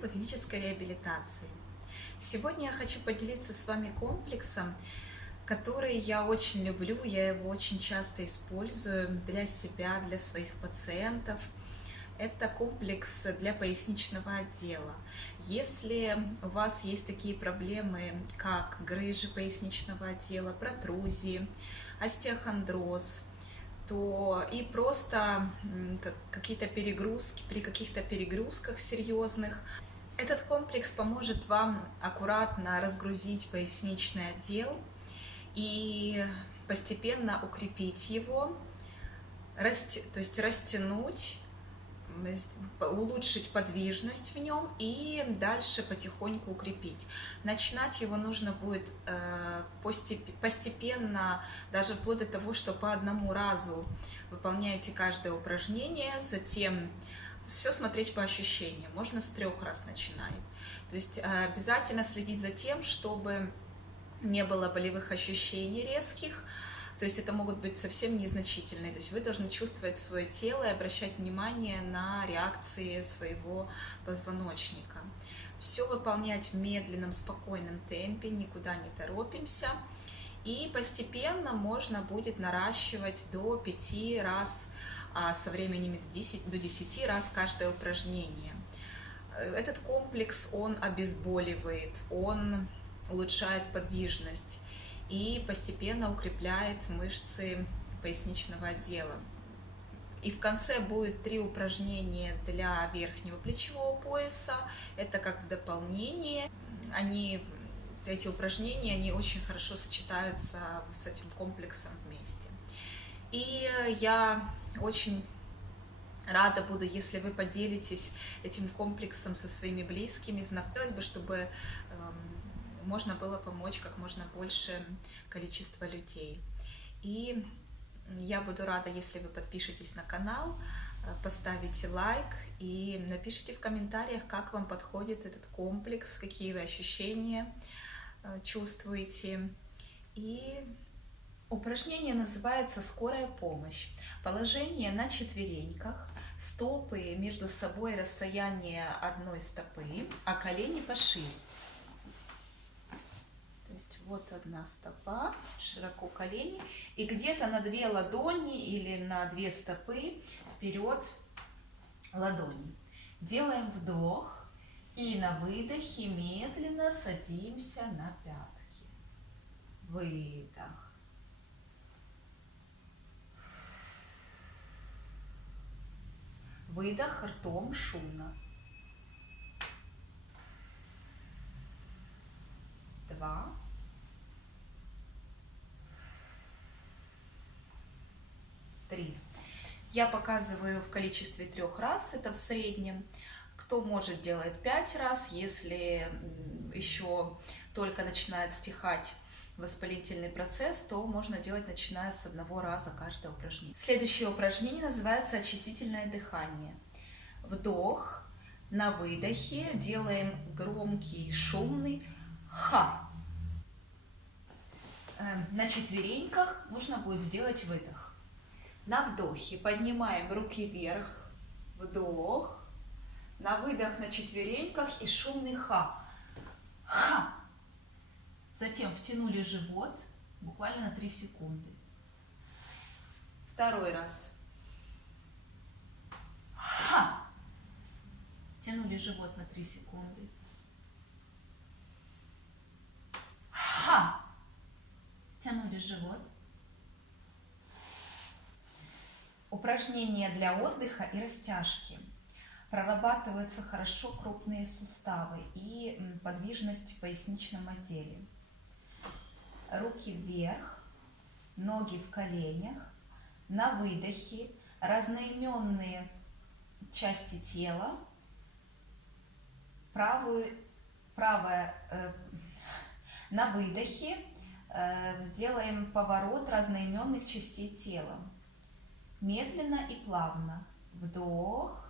по физической реабилитации. Сегодня я хочу поделиться с вами комплексом, который я очень люблю, я его очень часто использую для себя, для своих пациентов. Это комплекс для поясничного отдела. Если у вас есть такие проблемы, как грыжи поясничного отдела, протрузии, остеохондроз, то и просто какие-то перегрузки, при каких-то перегрузках серьезных, этот комплекс поможет вам аккуратно разгрузить поясничный отдел и постепенно укрепить его, то есть растянуть, улучшить подвижность в нем и дальше потихоньку укрепить. Начинать его нужно будет постепенно, даже вплоть до того, что по одному разу выполняете каждое упражнение, затем все смотреть по ощущениям. Можно с 3 раз начинать. То есть обязательно следить за тем, чтобы не было болевых ощущений резких. То есть это могут быть совсем незначительные. То есть вы должны чувствовать свое тело и обращать внимание на реакции своего позвоночника. Все выполнять в медленном, спокойном темпе, никуда не торопимся. И постепенно можно будет наращивать до 5 раз, а со временем до 10 раз каждое упражнение. Этот комплекс, он обезболивает, он улучшает подвижность и постепенно укрепляет мышцы поясничного отдела. И в конце будет 3 упражнения для верхнего плечевого пояса. Это как в дополнение. Эти упражнения, они очень хорошо сочетаются с этим комплексом вместе. И я очень рада буду, если вы поделитесь этим комплексом со своими близкими. Хотелось бы, чтобы можно было помочь как можно больше количество людей. И я буду рада, если вы подпишетесь на канал, поставите лайк и напишите в комментариях, как вам подходит этот комплекс, какие вы ощущения чувствуете. И упражнение называется «Скорая помощь». Положение на четвереньках, стопы между собой расстояние одной стопы, а колени пошире. То есть вот одна стопа, широко колени, и где-то на 2 ладони или на 2 стопы вперед ладони. Делаем вдох и на выдохе медленно садимся на пятки. Выдох. Выдох ртом шумно. 2. 3. Я показываю в количестве 3 раз, это в среднем. Кто может, делает 5 раз, если еще только начинает стихать воспалительный процесс, то можно делать, начиная с 1 раза каждое упражнение. Следующее упражнение называется очистительное дыхание. Вдох, на выдохе делаем громкий, шумный ха. На четвереньках нужно будет сделать выдох. На вдохе поднимаем руки вверх, вдох. На выдох на четвереньках и шумный ха. Ха. Затем втянули живот буквально на 3 секунды. 2 раз. Ха. Втянули живот на 3 секунды. Ха. Втянули живот. Упражнение для отдыха и растяжки. Прорабатываются хорошо крупные суставы и подвижность в поясничном отделе. Руки вверх, ноги в коленях. На выдохе разноименные части тела. На выдохе делаем поворот разноименных частей тела. Медленно и плавно. Вдох.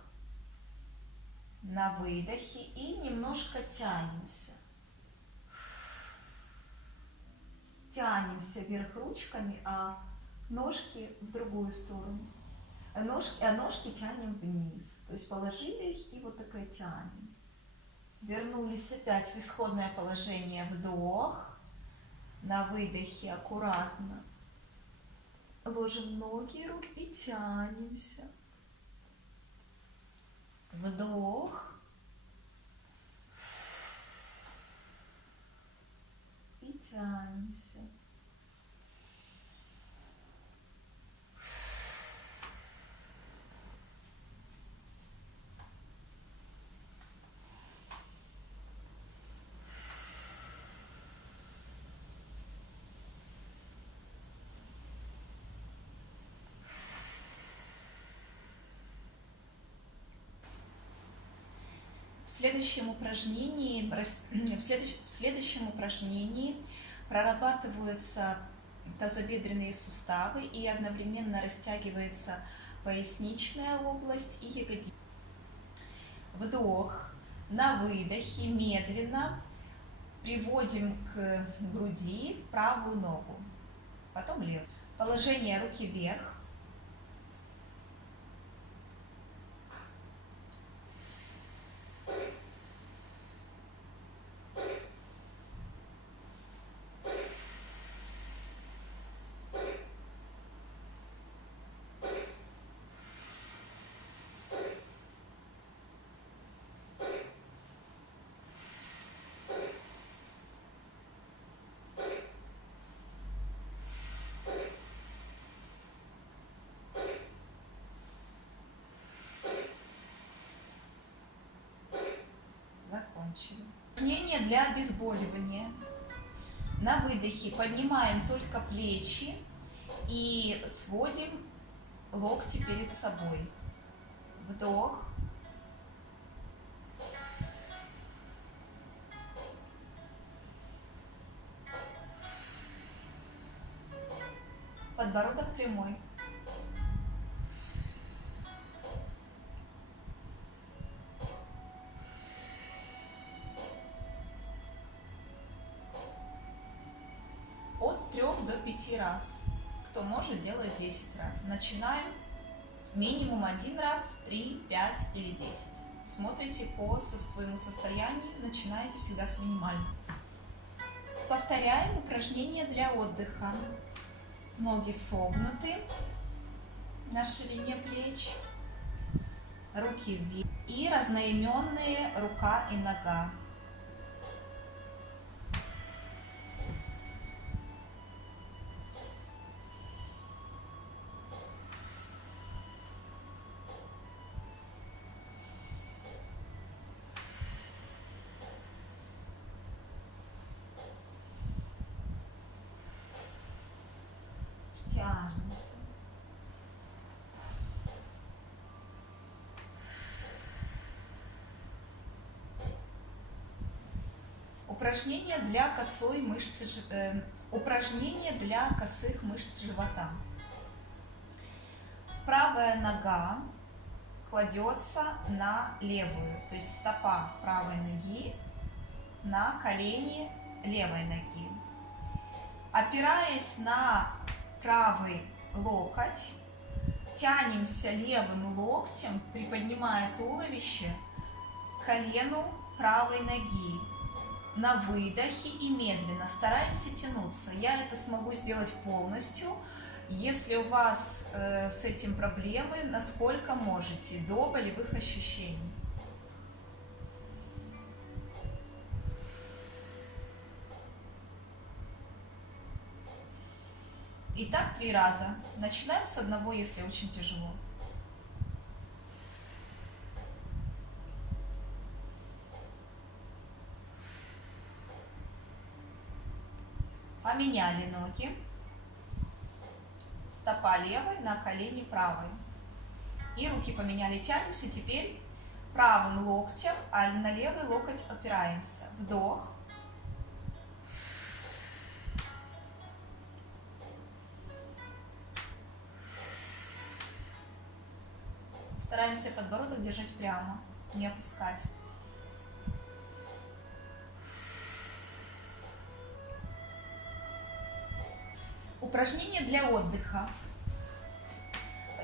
На выдохе и немножко тянемся. Тянемся вверх ручками, а ножки в другую сторону. А ножки тянем вниз. То есть положили их и вот такое тянем. Вернулись опять в исходное положение. Вдох. На выдохе аккуратно ложим ноги, руки и тянемся. Вдох. И тянемся. В следующем упражнении прорабатываются тазобедренные суставы и одновременно растягивается поясничная область и ягодицы. Вдох. На выдохе медленно приводим к груди правую ногу, потом левую. Положение руки вверх. Закончили. Упражнение для обезболивания. На выдохе поднимаем только плечи и сводим локти перед собой. Вдох. Подбородок прямой. От 3 до 5 раз. Кто может, делает 10 раз. Начинаем минимум 1 раз, 3, 5 или 10. Смотрите по своему состоянию, начинаете всегда с минимального. Повторяем упражнение для отдыха. Ноги согнуты на ширине плеч, руки вверх и разноименные рука и нога. Тянемся. Упражнение для косых мышц живота. Правая нога кладется на левую, то есть стопа правой ноги на колени левой ноги. Опираясь на правый локоть, тянемся левым локтем, приподнимая туловище к колену правой ноги. На выдохе и медленно стараемся тянуться. Я это смогу сделать полностью. Если у вас с этим проблемы, насколько можете, до болевых ощущений. Итак, 3 раза. Начинаем с одного, если очень тяжело. Поменяли ноги. Стопа левой на колени правой. И руки поменяли, тянемся. Теперь правым локтем, а на левый локоть опираемся. Вдох. Стараемся подбородок держать прямо, не опускать. Упражнение для отдыха.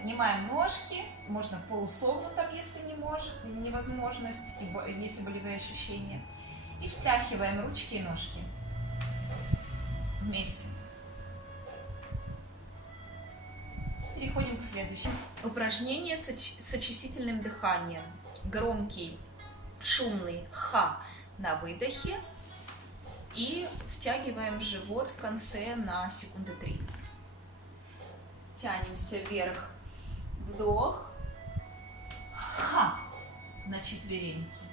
Поднимаем ножки, можно в полусогнутом, если невозможность, если болевые ощущения. И встряхиваем ручки и ножки вместе. Переходим к следующему. Упражнение с очистительным дыханием. Громкий, шумный ха на выдохе. И втягиваем живот в конце на секунды 3. Тянемся вверх. Вдох. Ха. На четвереньки.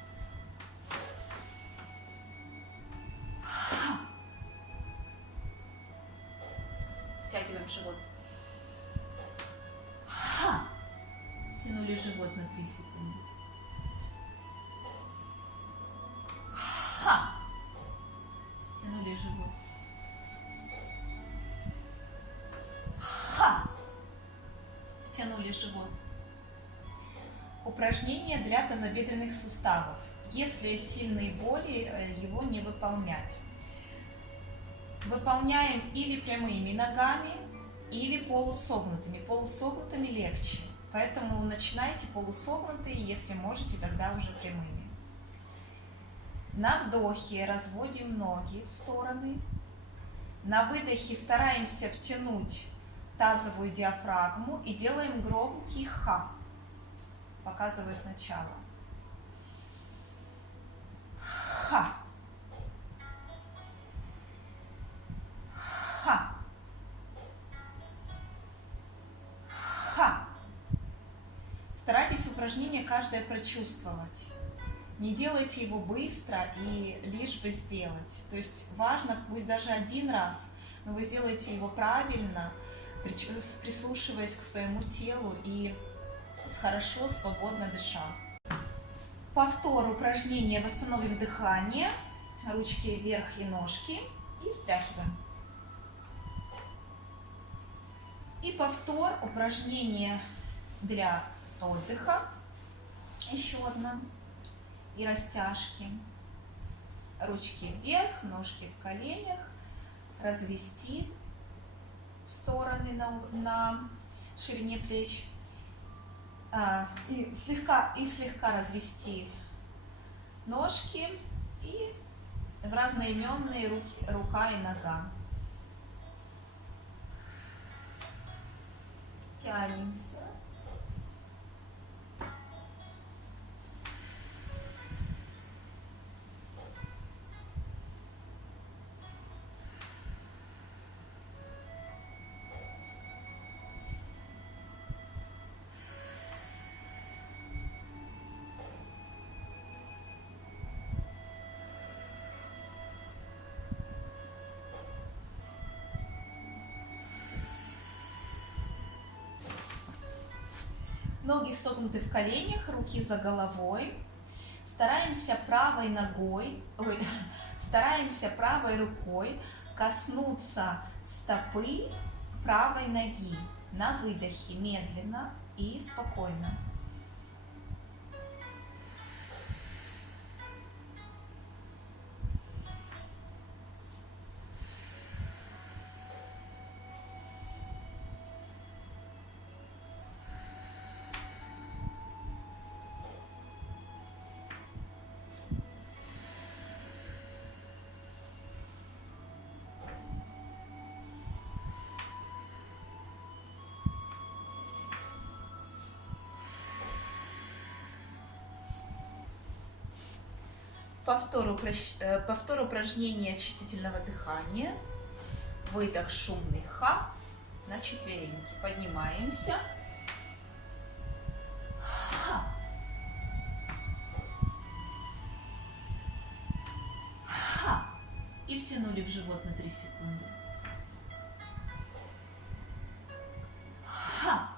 Ха. Втягиваем живот. Ха. Втянули живот на 3 секунды. Ха. Втянули живот. Ха. Втянули живот. Упражнение для тазобедренных суставов. Если сильные боли, его не выполнять. Выполняем или прямыми ногами, или полусогнутыми. Полусогнутыми легче. Поэтому начинайте полусогнутые, если можете, тогда уже прямыми. На вдохе разводим ноги в стороны. На выдохе стараемся втянуть тазовую диафрагму и делаем громкий ха. Показываю сначала. Ха. Ха. Ха. Старайтесь упражнение каждое прочувствовать. Не делайте его быстро и лишь бы сделать. То есть важно, пусть даже один раз, но вы сделаете его правильно, прислушиваясь к своему телу и хорошо, свободно дыша. Повтор упражнения «Восстановим дыхание». Ручки вверх и ножки. И встряхиваем. И повтор упражнения для отдыха. Еще одна. И растяжки. Ручки вверх, ножки в коленях. Развести в стороны на ширине плеч. И слегка развести ножки и в разноименные рука и нога. Тянемся. Ноги согнуты в коленях, руки за головой. Стараемся правой рукой коснуться стопы правой ноги на выдохе медленно и спокойно. Повтор упражнения очистительного дыхания. Выдох шумный ха на четвереньки. Поднимаемся. Ха. Ха. И втянули в живот на 3 секунды. Ха.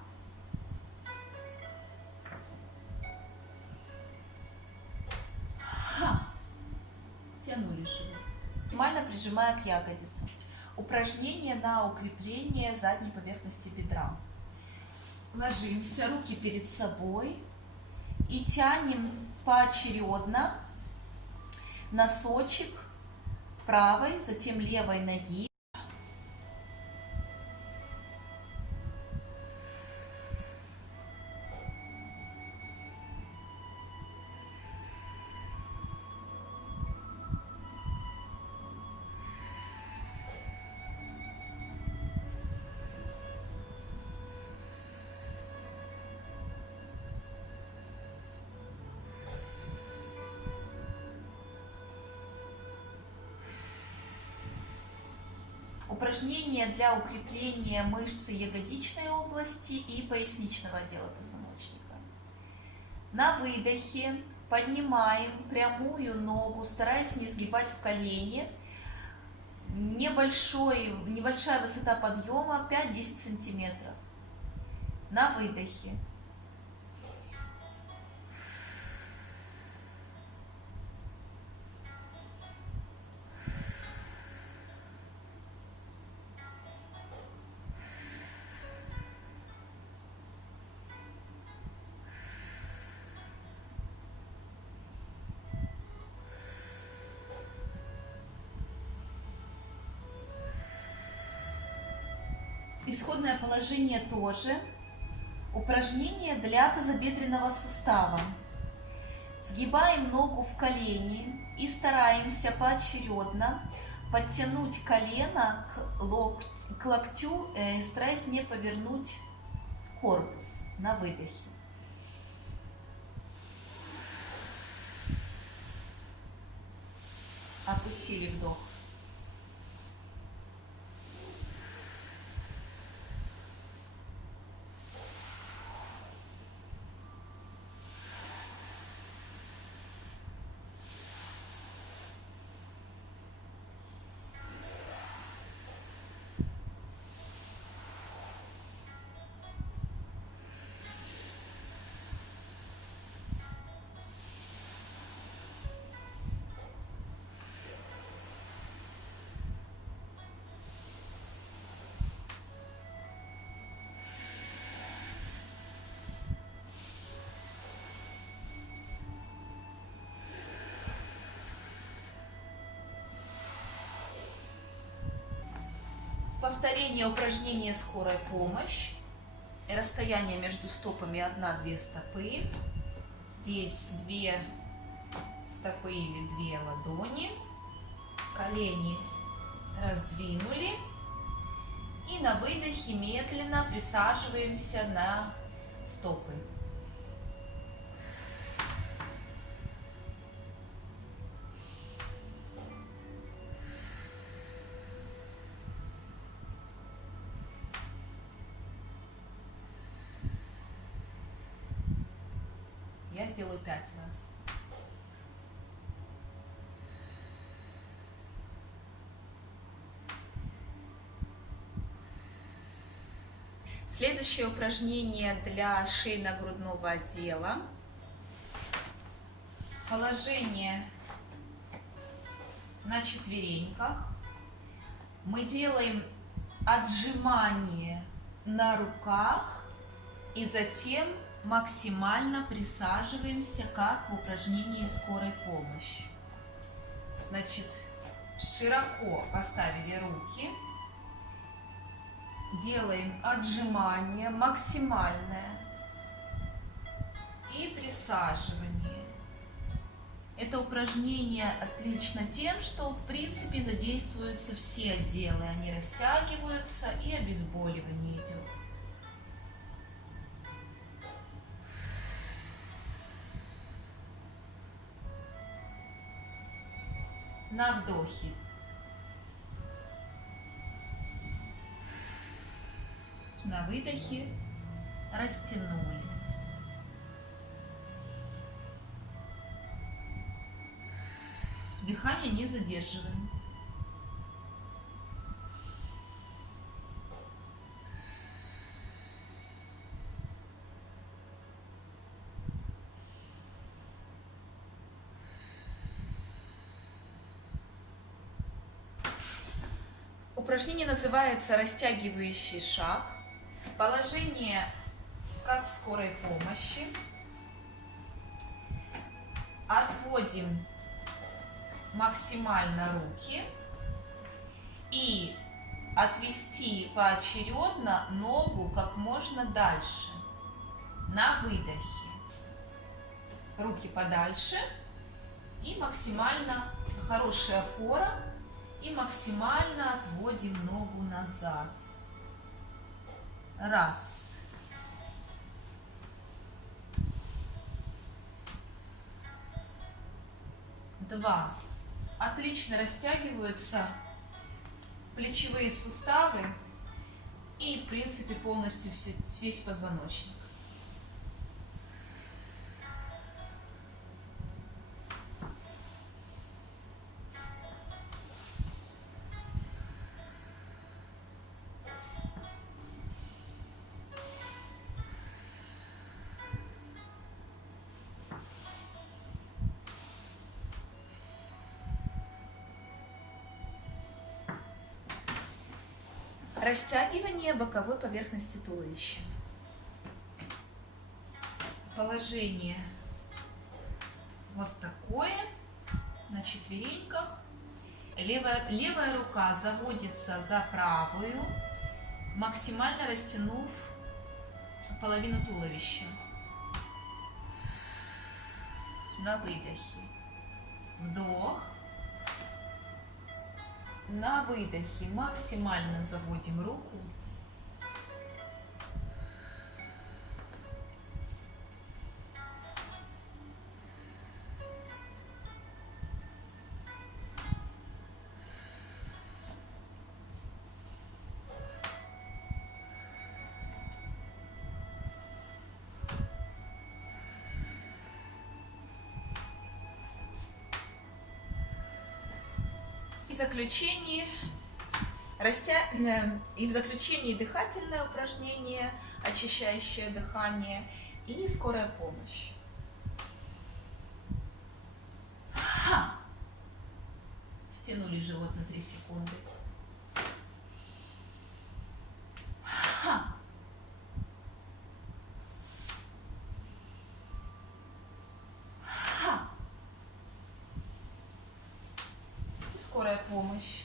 Тянули живот, максимально прижимая к ягодицам. Упражнение на укрепление задней поверхности бедра. Ложимся, руки перед собой и тянем поочередно носочек правой, затем левой ноги. упражнения для укрепления мышц ягодичной области и поясничного отдела позвоночника. На выдохе поднимаем прямую ногу, стараясь не сгибать в колени. Небольшая высота подъема 5-10 сантиметров. На выдохе. Исходное положение тоже. Упражнение для тазобедренного сустава. Сгибаем ногу в колени и стараемся поочередно подтянуть колено к локтю, стараясь не повернуть корпус на выдохе. Опустили вдох. Повторение упражнения «Скорая помощь». Расстояние между стопами 1-2 стопы. Здесь 2 стопы или 2 ладони. Колени раздвинули. И на выдохе медленно присаживаемся на стопы. Я сделаю 5 раз. Следующее упражнение для шейно-грудного отдела. Положение на четвереньках. Мы делаем отжимание на руках и затем максимально присаживаемся, как в упражнении «Скорой помощи». Значит, широко поставили руки, делаем отжимание максимальное и присаживание. Это упражнение отлично тем, что в принципе задействуются все отделы, они растягиваются и обезболивание идет. На вдохе. На выдохе растянулись. Дыхание не задерживаем. Упражнение называется «Растягивающий шаг». Положение, как в скорой помощи. Отводим максимально руки и отвести поочередно ногу как можно дальше. На выдохе. Руки подальше и максимально хорошая опора. И максимально отводим ногу назад. Раз. Два. Отлично растягиваются плечевые суставы и, в принципе, полностью весь позвоночник. Растягивание боковой поверхности туловища. Положение вот такое, на четвереньках. Левая рука заводится за правую, максимально растянув половину туловища. На выдохе. Вдох. На выдохе максимально заводим руку. И в заключении дыхательное упражнение, очищающее дыхание, и скорая помощь. Втянули живот на 3 секунды. И скорая помощь.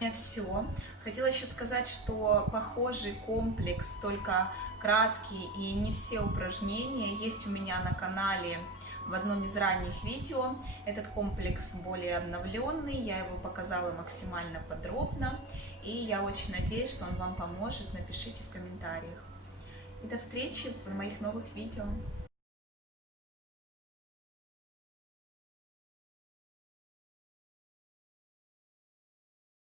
У меня все. Хотела еще сказать, что похожий комплекс, только краткий и не все упражнения, есть у меня на канале в одном из ранних видео. Этот комплекс более обновленный, я его показала максимально подробно, и я очень надеюсь, что он вам поможет. Напишите в комментариях. И до встречи в моих новых видео.